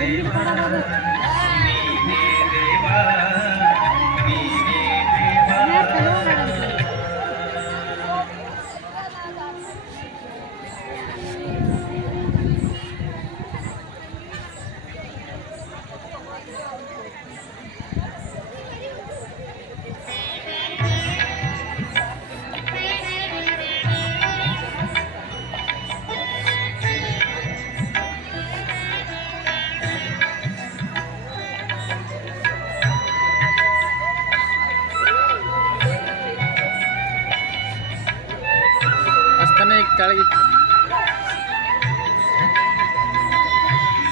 പേര് ಅಷ್ಟನೇ ಈಗ ಕೆಳಗೆ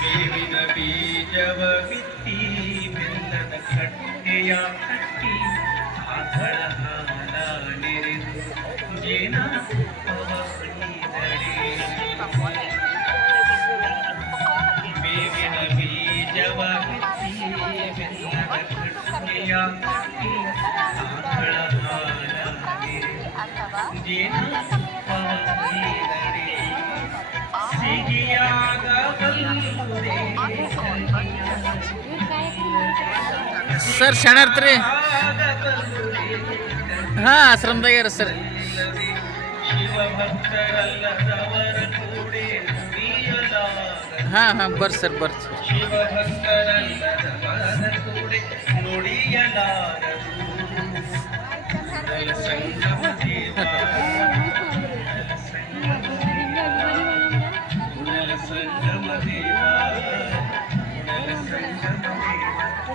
ಬೇವಿನ ಬೀಜವ ಬಿತ್ತಿ ಬೆಲ್ಲದ ಕಟ್ಟೆಯ ಕಟ್ಟಿ ಆಕಳ ಹಾಲ ನೆರೆದು ಜೇನ ತುಪ್ಪವ ಬಡಿದರೆ ಬೇವಿನ ಬೀಜವ ಬಿತ್ತಿ ಬೆಲ್ಲದ ಕಟ್ಟೆಯ ಕಟ್ಟಿ ಆಕಳ ಹಾಲ ನೆರೆದು ಜೇನ ತುಪ್ಪವ ಬಡಿದರೆ ಸಿಹಿಯಾಗಬಲ್ಲುದೆ ಸರ್ ಶರಣರ್ತ್ರಿ ಹಾಂ ಆಶ್ರಮದಾಗ್ಯಾರ ಸರ್ ಶಿವಭಕ್ತರಲ್ಲದವರ ಕೂಡೆ ನುಡಿಯಲಾಗದು ಹಾಂ ಹಾಂ ಬರ್ರಿ ಸರ್ ಬರ್ರಿ ಸರ್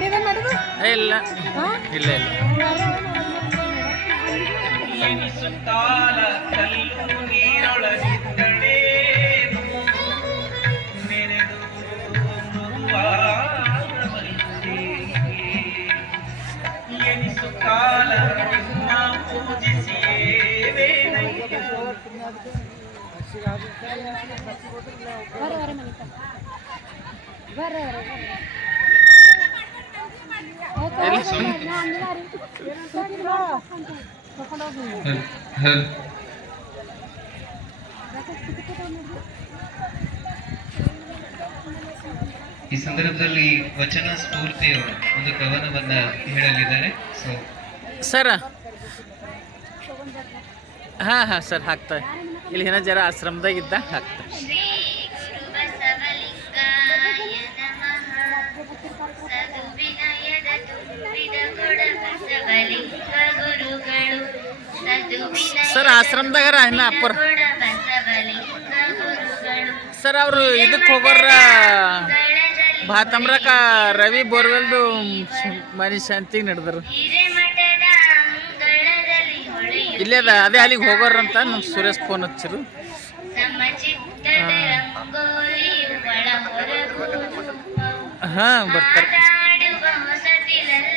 ಮೃದುವಾಗಬಲ್ಲುದೆ. ಎನಿಸುತ್ತಾಲ ಇಲ್ಲ ಪೂಜಿಸಿಯೇ ವೇಣಯ್ಯ. ಬರ್ರಿ ಬರ್ರಿ ಬರ್ರಿ ಈ ಸಂದರ್ಭದಲ್ಲಿ ವಚನ ಸ್ಫೂರ್ತಿಯವರು ಒಂದು ಕವನವನ್ನ ಹೇಳಲಿದ್ದಾರೆ. So sir. ಹಾ ಹಾ, ಸರ್, ಹಾಕ್ತಾರೆ. ಇಲ್ಲಿ ಏನೋ ಜರ ಆಶ್ರಮದಾಗಿದ್ದ ಹಾಕ್ತಾ ಸರ್, ಆಶ್ರಮದಾಗ ಇನ್ನ ಅಪ್ಪರ್. ಸರ್, ಅವರು ಇದಕ್ಕೆ ಹೋಗೋರ, ಭಾತಮ್ರಕ ರವಿ ಬೋರ್ವೆಲ್ದು ಮನೆ ಶಾಂತಿಗೆ ನಡೆದ್ರು. ಇಲ್ಲೇ ಅದ, ಅದೇ ಅಲ್ಲಿಗೆ ಹೋಗೋರಂತ ನಮ್ಮ ಸುರೇಶ್ ಫೋನ್ ಹಚ್ಚಿರು. ಹಾಂ ಬರ್ತಾರೆ.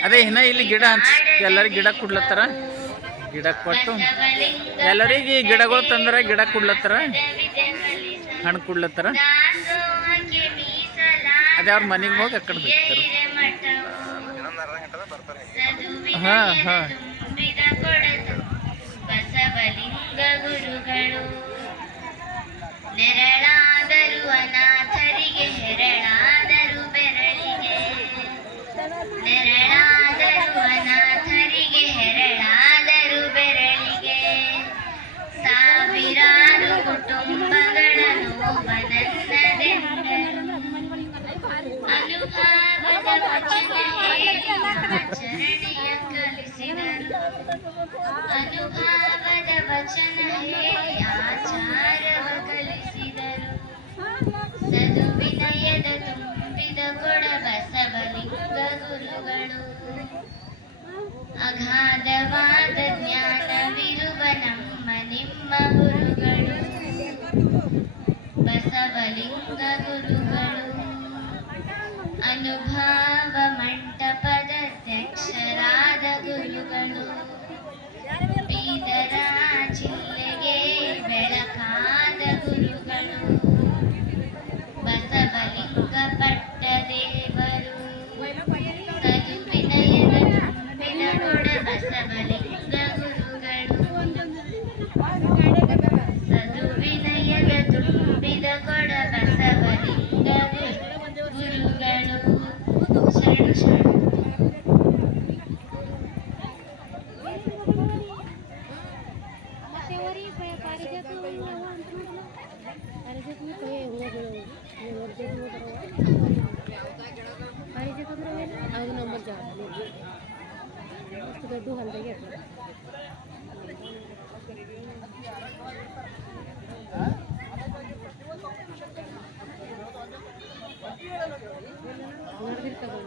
ಅದೇ ಇನ್ನ ಇಲ್ಲಿ ಗಿಡ ಹಂಚ ಎಲ್ಲರಿಗೆ ಗಿಡ ಕೊಡ್ಲತ್ತಾರ. ಗಿಡ ಕೊಟ್ಟು ಎಲ್ಲರಿಗೆ ಗಿಡಗಳು ತಂದ್ರೆ ಗಿಡ ಕೊಡ್ಲತ್ತಾರ? ಹಣ್ಣು ಕೊಡ್ಲತ್ತಾರ? ಅದೇ ಅವ್ರ ಮನೆಗೆ ಹೋಗಿ ಅಕ್ಕಡೆ ಬಿಡ್ತಾರೆ. ಹಾಂ ಹಾಂ. ಗುರುಗಳು. ಚರಣಿಯ ಕಲಿಸಿದರು ಅನುಭಾವದ ವಚನ ಆಚಾರವ ಕಲಿಸಿದರು ಸದುವಿನಯದ ತುಂಬಿದ ಕೊಡ ಬಸವಲಿಂಗ ಗುರುಗಳು ಅಗಾಧವಾದ ಜ್ಞಾನವಿರುವ ನಮ್ಮ ನಿಮ್ಮ ಗುರುಗಳು ಬಸವಲಿಂಗ ಗುರುಗಳು ಅನುಭಾವ ಮಂಡ Thank you. ಪಾರಿಜಾತ ಅಂದ್ರೆ ಅದು ನಂಬರ್ ಜಾಗ ಅಷ್ಟು ದೊಡ್ಡ ಹೊಲದಾಗೆ ಇರ್ತದೆ ನಡೆದಿರ್ತದೆ